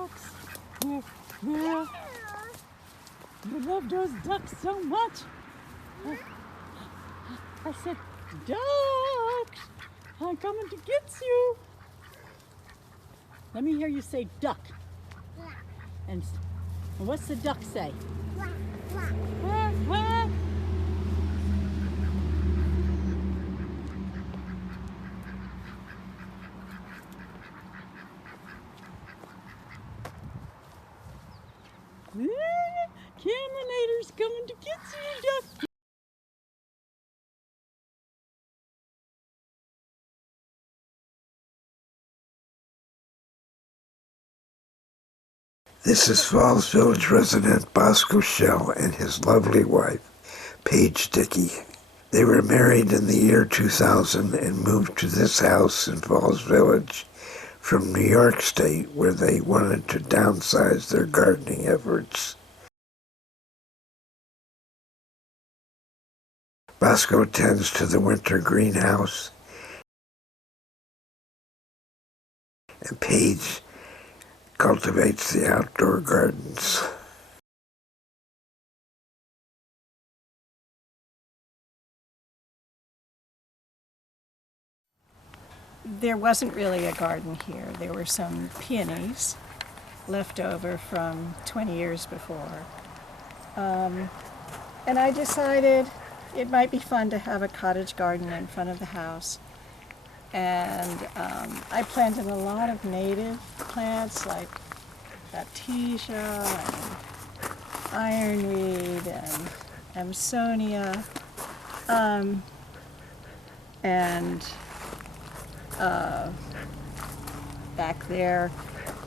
ducks. Where? I love those ducks so much. I said, ducks, I'm coming to get you. Let me hear you say duck. And what's the duck say? Quack, quack. Caminator's coming to get you, duck. This is Falls Village resident Bosco Shell and his lovely wife, Paige Dickey. They were married in the year 2000 and moved to this house in Falls Village from New York State, where they wanted to downsize their gardening efforts. Bosco tends to the winter greenhouse, and Paige cultivates the outdoor gardens. There wasn't really a garden here. There were some peonies left over from 20 years before. And I decided it might be fun to have a cottage garden in front of the house. And I planted a lot of native plants like baptisia and ironweed and amsonia, and back there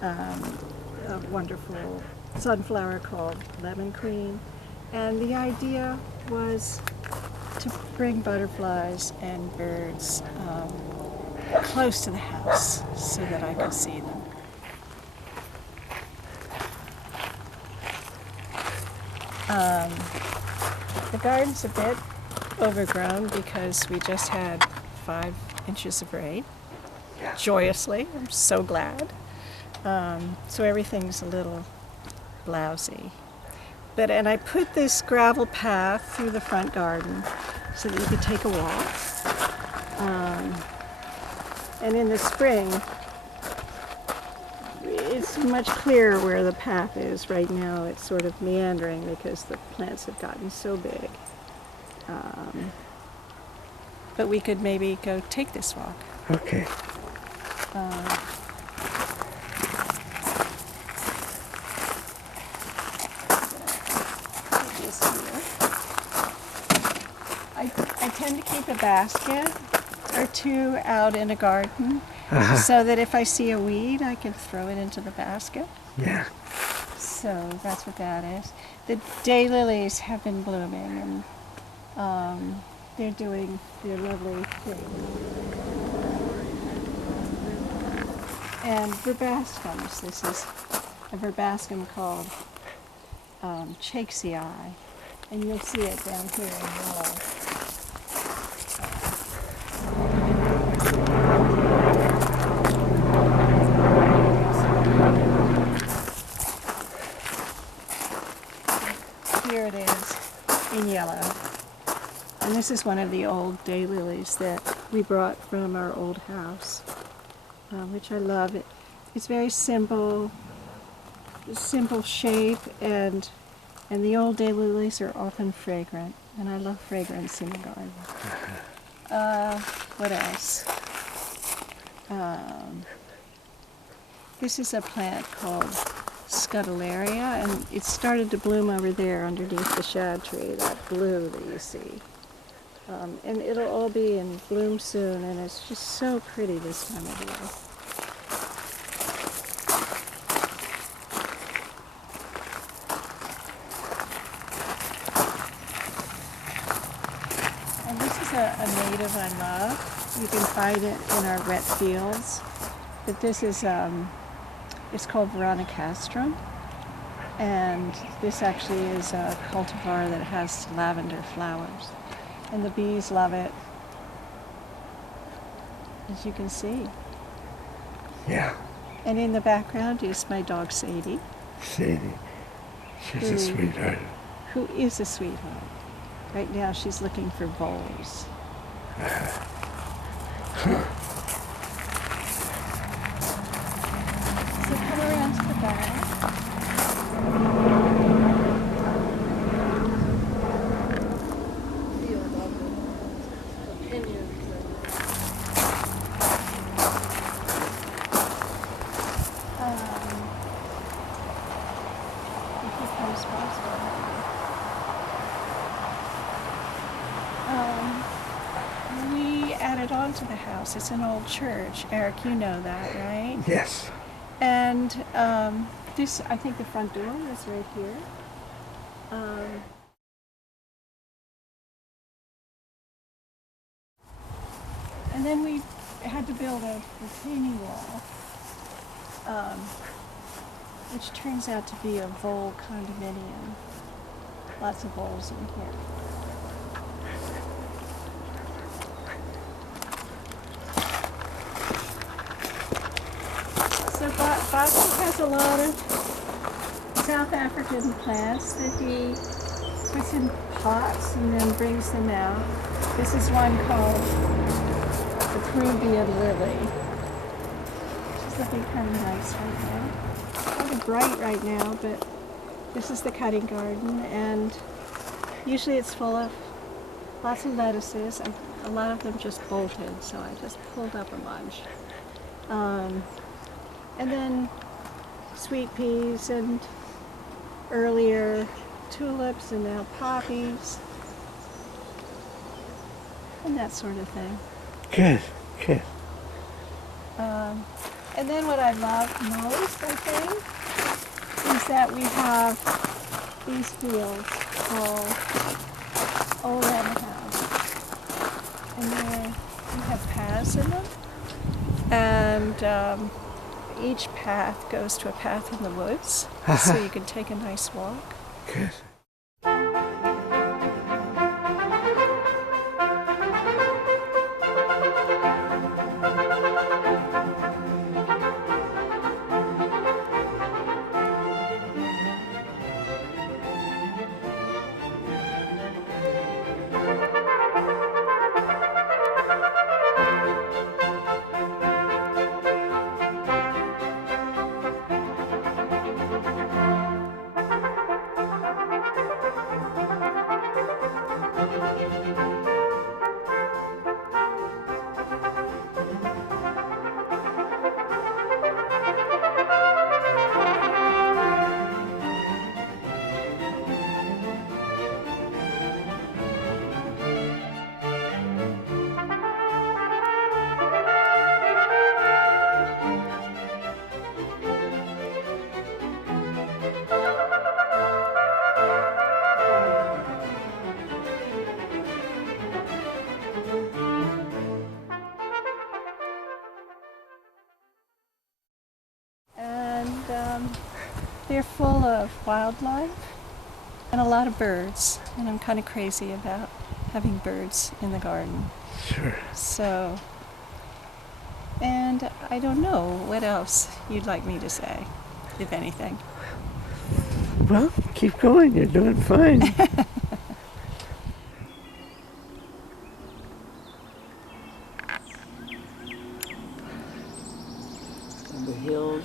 a wonderful sunflower called Lemon Queen. And the idea was to bring butterflies and birds close to the house so that I could see them. The garden's a bit overgrown because we just had 5 inches of rain, joyously. I'm so glad. So everything's a little blousy. And I put this gravel path through the front garden so that you could take a walk. And in the spring, it's much clearer where the path is. Right now it's sort of meandering because the plants have gotten so big. But we could maybe go take this walk. Okay. I tend to keep a basket or 2 out in a garden so that if I see a weed, I can throw it into the basket. Yeah. So that's what that is. The daylilies have been blooming, and they're doing their lovely thing. And verbascums. This is a verbascum called Chakesii, and you'll see it down here in yellow. Here it is in yellow. And this is one of the old daylilies that we brought from our old house, which I love. It's very simple shape, and the old daylilies are often fragrant, and I love fragrance in the garden. What else? This is a plant called Scutellaria, and it started to bloom over there underneath the shad tree, that blue that you see. And it'll all be in bloom soon, and it's just so pretty this time of year. And this is a native I love. You can find it in our wet fields. But this is, it's called Veronicastrum. And this actually is a cultivar that has lavender flowers. And the bees love it, as you can see. Yeah. And in the background is my dog Sadie, Sadie. She's a sweetheart. who is a sweetheart. Right now she's looking for voles. So come around to the back. If he comes past we added on to the house. It's an old church. Eric, you know that, right? Yes. And this, I think the front door is right here. And then we had to build a retaining wall, which turns out to be a vole condominium. Lots of voles in here. So Bosco has a lot of South African plants that he puts in pots and then brings them out. This is one called the Peruvian lily. She's looking kind of nice right now. Kind of bright right now, but this is the cutting garden, and usually it's full of lots of lettuces. A lot of them just bolted, so I just pulled up a bunch. And then sweet peas, and earlier tulips, and now poppies, and that sort of thing. Good, good. And then what I love most, I think, is that we have these fields called Old Red House. And we have paths in them. And each path goes to a path in the woods, so you can take a nice walk. Good. They're full of wildlife and a lot of birds, and I'm kind of crazy about having birds in the garden. Sure. So, and I don't know what else you'd like me to say, if anything. Well, keep going. You're doing fine. And the hills.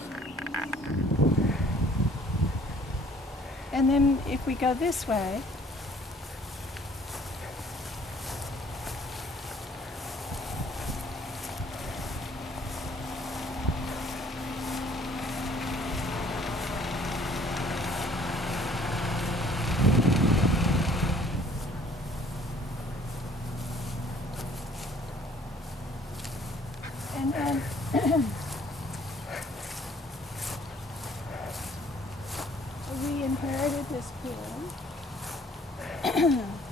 And then if we go this way, and then we inherited this pool,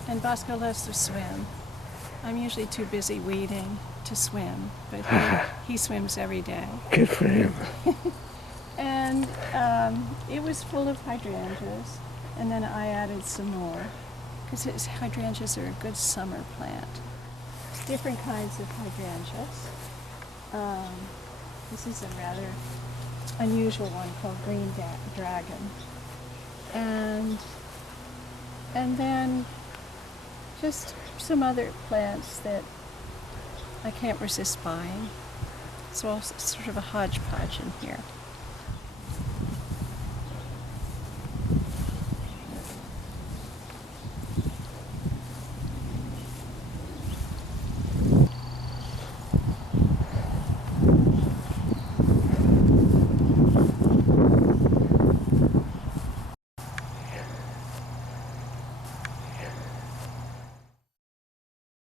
and Bosco loves to swim. I'm usually too busy weeding to swim, but he swims every day. Good for him. And it was full of hydrangeas, and then I added some more, because hydrangeas are a good summer plant. Different kinds of hydrangeas. This is a rather unusual one called green dragon. And then just some other plants that I can't resist buying. So it's sort of a hodgepodge in here.